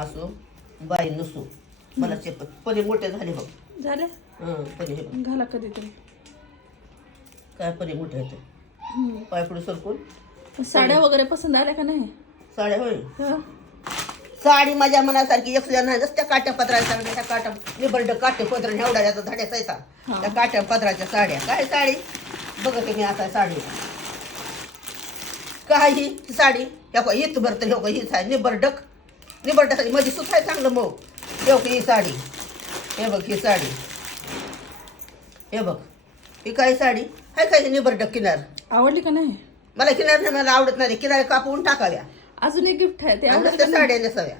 असो बाई नसो मला ते परी मोठे झाले बघ. झाले परी हे बघ घाला कधीतरी. काय परी मोठे आहेत पाय पुढे सरकून. साड्या वगैरे पसंत आल्या का नाही? साड्या होय. हं. साडी माझ्या मनासारखी एक नाही नसत्या काट्या पदराच्या त्या काट्या निबर्ड काटे पदर एवढा याचा धाड्याचा येतात त्या काट्या पदराच्या साड्या. काय साडी बघते मी आता साडी काय ही साडी येत भर तर हे हीच आहे निबर्डक मध्ये सुद्धा आहे चांगलं मग हे ही साडी. हे बघ ही साडी हे बघ ही काय साडी हाय काय निबर्डक किनार. आवडली का नाही? मला किनार नाही मला आवडत नाही किनार कापून टाकाव्या. अजून एक गिफ्ट आहे ते आवडेल नुसत्या साड्या नेसाव्या.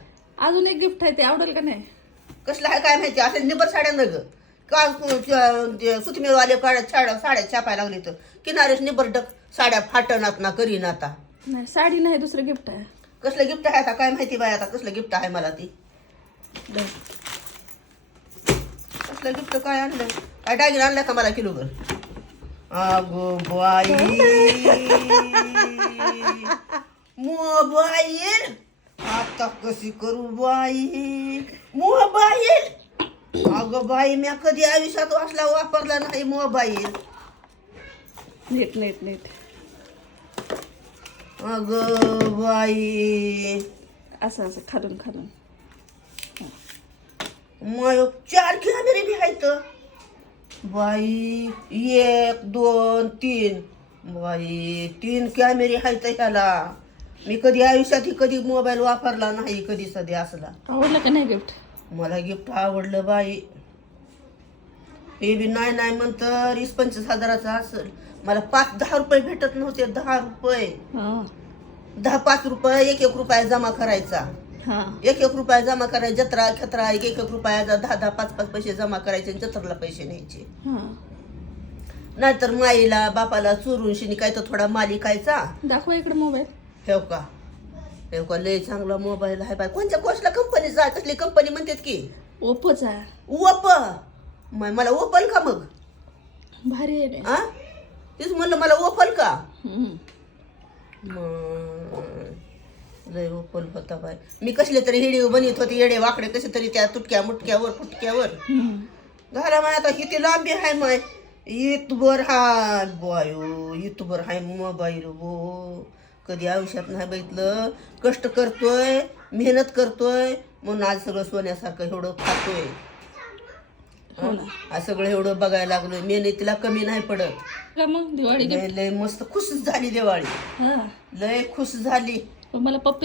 अजून एक गिफ्ट आहे ते आवडेल का नाही? कसलं आहे काय माहिती असे निबर साड्या न ग का सुतमेवाले साड्या छापायला लागली तर किनारेच निबरडक साड्या फाटणात ना करीन आता. नाही साडी नाही दुसरं गिफ्ट आहे. कसलं गिफ्ट आहे आता काय माहिती बाय आता कसलं गिफ्ट आहे मला ती. कसलं गिफ्ट काय आणलं काय डागिन आणलं का मला किलोभर. अगो बाई मोबाईल आता कशी करू बाई मोबाईल. अगं बाई मी कधी आयुष्यात असला वापरला नाही मोबाईल. नीट नीट नीट. अगं बाई असं असं खालून खालून. मग 4 कॅमेरे बी आहेत बाई. 1 2 3 बाई 3 कॅमेरे आहेत ह्याला. मी कधी आयुष्यात कधी मोबाईल वापरला नाही कधी सध्या असला. आवडलं का नाही गिफ्ट? मला गिफ्ट आवडलं बाई. हे बी नाही म्हणतं 20-25 हजाराचं असेल. मला 5-10 रुपये भेटत नव्हते. 10 रुपये 10-5 रुपये 1-1 रुपया जमा करायचा. 1-1 रुपया जमा करायचा. जत्रा खतरा 1-1 रुपयाचा 10-10 5-5 पैसे जमा करायचे जत्राला पैसे न्यायचे. नाहीतर माईला बापाला चोरून शिनी काय तर थोडा मालिकायचा. दाखवा इकडे मोबाईल. हे का लय चांगला मोबाईल आहे बाय. कोणत्या कोणत्या कंपनीचा कसली कंपनी म्हणतात की ओप्पोचा आहे. ओप मला ओपल का मग भारी आहे रे. तेच म्हणलं मला ओपल का. लय ओपल होता बाय. मी कसले तरी हिडीव बनवत होते येडे वाकडे कसे तरी त्या तुटक्या मुटक्यावर फुटक्यावर झाला माय. आता किती लांबी आहे माय इतभर हाय बायो इतभर हाय मोबाईल हो. कधी आयुष्यात नाही बघितलं. कष्ट करतोय मेहनत करतोय म्हणून आज सगळं सोन्यासारखं एवढं खातोय. आज सगळं एवढं बघायला लागलोय. मेहनतीला कमी नाही पडत का मग दिवाळी लय मस्त खुश झाली दिवाळी. लय खुश झाली. मला पप्पी